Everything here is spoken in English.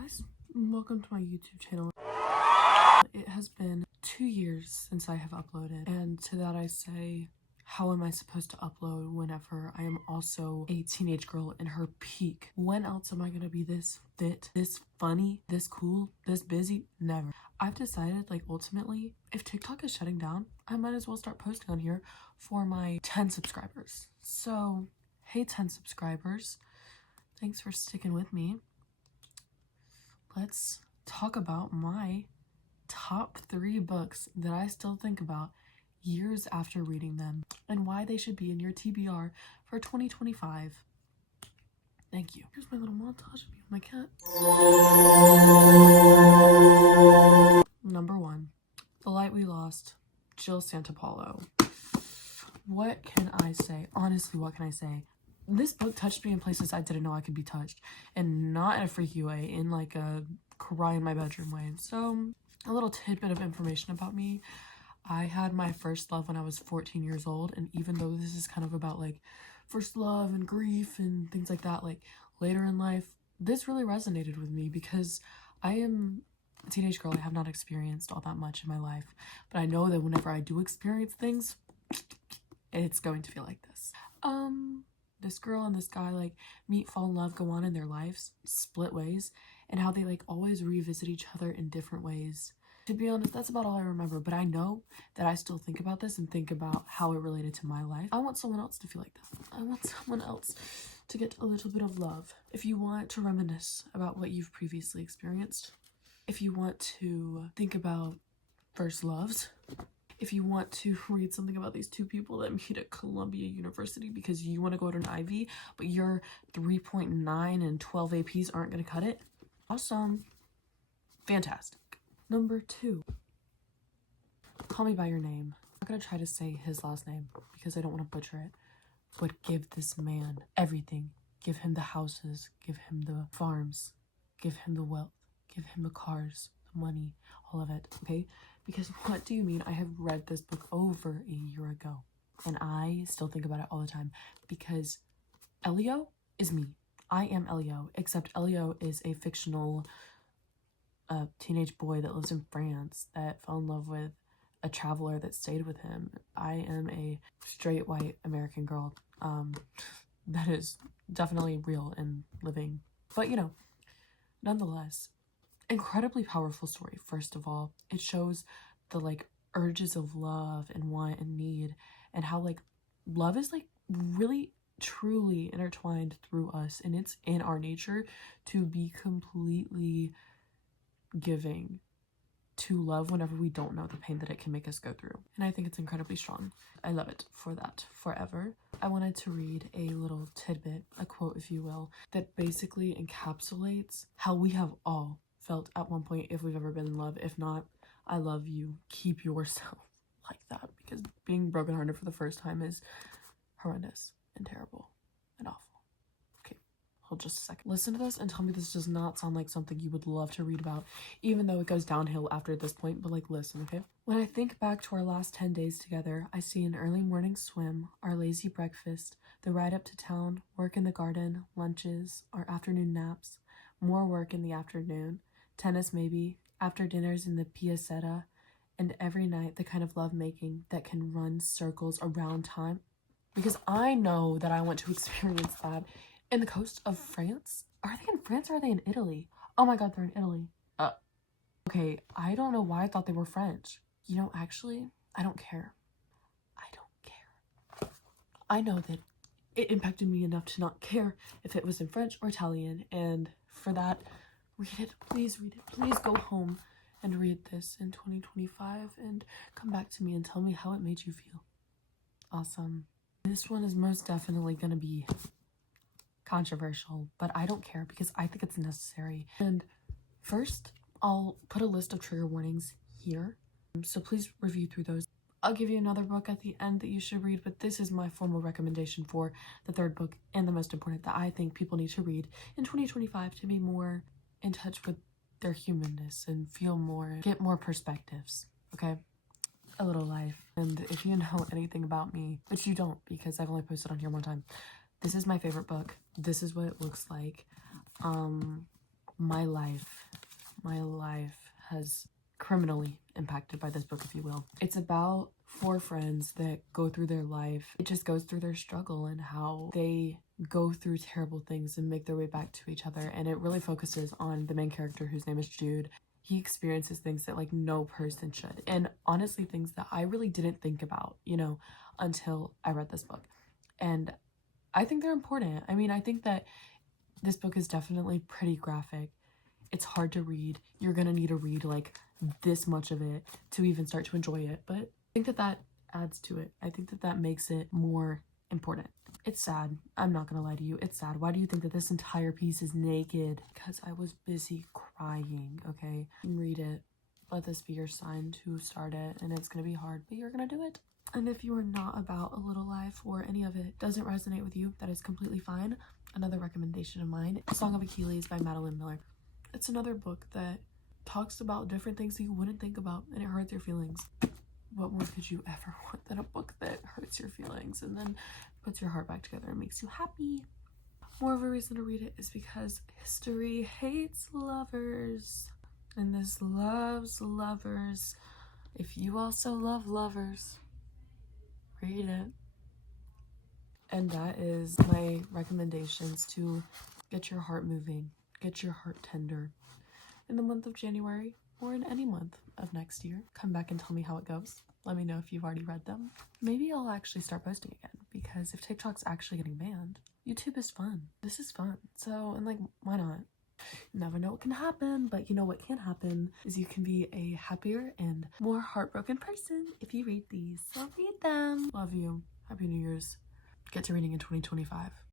guys, welcome to my YouTube channel. It has been 2 years since I have uploaded, and to that I say, how am I supposed to upload whenever I am also a teenage girl in her peak? When else am I gonna be this fit, this funny, this cool, this busy? Never. I've decided, like, ultimately, if TikTok is shutting down, I might as well start posting on here for my 10 subscribers. So, hey 10 subscribers, thanks for sticking with me. Let's talk about my top 3 books that I still think about years after reading them and why they should be in your TBR for 2025. Thank you. Here's my little montage of me and my cat. Number 1, The Light We Lost, Jill Santopolo. What can I say? Honestly, what can I say? This book touched me in places I didn't know I could be touched, and not in a freaky way, in like a cry in my bedroom way. So, a little tidbit of information about me. I had my first love when I was 14 years old, and even though this is kind of about like first love and grief and things like that, like later in life, this really resonated with me because I am a teenage girl. I have not experienced all that much in my life, but I know that whenever I do experience things, it's going to feel like this. This girl and this guy like meet, fall in love, go on in their lives, split ways, and how they like always revisit each other in different ways. To be honest, that's about all I remember, but I know that I still think about this and think about how it related to my life. I want someone else to feel like that. I want someone else to get a little bit of love. If you want to reminisce about what you've previously experienced, if you want to think about first loves, if you want to read something about these 2 people that meet at Columbia University because you want to go to an Ivy, but your 3.9 and 12 APs aren't going to cut it, awesome. Fantastic. Number 2, Call Me By Your Name. I'm not going to try to say his last name because I don't want to butcher it, but give this man everything. Give him the houses, give him the farms, give him the wealth, give him the cars, the money, all of it, okay? Because what do you mean? I have read this book over a year ago, and I still think about it all the time because Elio is me. I am Elio, except Elio is a fictional teenage boy that lives in France that fell in love with a traveler that stayed with him. I am a straight white American girl that is definitely real and living, but you know, nonetheless, incredibly powerful story. First of all, it shows the like urges of love and want and need, and how like love is like really truly intertwined through us, and it's in our nature to be completely giving to love whenever we don't know the pain that it can make us go through. And I think it's incredibly strong. I love it for that forever. I wanted to read a little tidbit, a quote if you will, that basically encapsulates how we have all felt at one point if we've ever been in love. If not, I love you. Keep yourself like that, because being brokenhearted for the first time is horrendous and terrible and awful. Okay, hold just a second. Listen to this and tell me this does not sound like something you would love to read about, even though it goes downhill after this point, but like listen, okay? When I think back to our last 10 days together, I see an early morning swim, our lazy breakfast, the ride up to town, work in the garden, lunches, our afternoon naps, more work in the afternoon, tennis maybe, after dinners in the piazzetta, and every night the kind of lovemaking that can run circles around time. Because I know that I want to experience that in the coast of France. Are they in France or are they in Italy? Oh my god, they're in Italy. Okay, I don't know why I thought they were French. You know, actually, I don't care. I don't care. I know that it impacted me enough to not care if it was in French or Italian, and for that, read it. Please read it. Please go home and read this in 2025 and come back to me and tell me how it made you feel. Awesome. This one is most definitely going to be controversial, but I don't care because I think it's necessary. And first, I'll put a list of trigger warnings here, so please review through those. I'll give you another book at the end that you should read, but this is my formal recommendation for the 3rd book and the most important that I think people need to read in 2025 to be more in touch with their humanness and feel more, get more perspectives, okay? A little life. And if you know anything about me, which you don't because I've only posted on here one time, this is my favorite book. This is what it looks like. My life has criminally impacted by this book, if you will. It's about 4 friends that go through their life. It just goes through their struggle and how they go through terrible things and make their way back to each other. And it really focuses on the main character, whose name is Jude. He experiences things that like no person should, and honestly things that I really didn't think about, you know, until I read this book. And I think they're important. I mean, I think that this book is definitely pretty graphic. It's hard to read. You're gonna need to read like this much of it to even start to enjoy it, but I think that that adds to it. I think that that makes it more important. It's sad. I'm not gonna lie to you. It's sad. Why do you think that this entire piece is naked? Because I was busy crying, okay? Read it. Let this be your sign to start it, and it's gonna be hard, but you're gonna do it. And if you are not about a little life or any of it doesn't resonate with you, that is completely fine. Another recommendation of mine, Song of Achilles by Madeline Miller. It's another book that talks about different things that you wouldn't think about, and it hurts your feelings. What more could you ever want than a book that hurts your feelings and then puts your heart back together and makes you happy? More of a reason to read it is because history hates lovers, and this loves lovers. If you also love lovers, read it. And that is my recommendations to get your heart moving, get your heart tender in the month of January or in any month of next year. Come back and tell me how it goes. Let me know if you've already read them. Maybe I'll actually start posting again, because if TikTok's actually getting banned, YouTube is fun. This is fun. So, and like, why not? You never know what can happen, but you know what can happen is you can be a happier and more heartbroken person if you read these. So read them. Love you. Happy New Year's. Get to reading in 2025.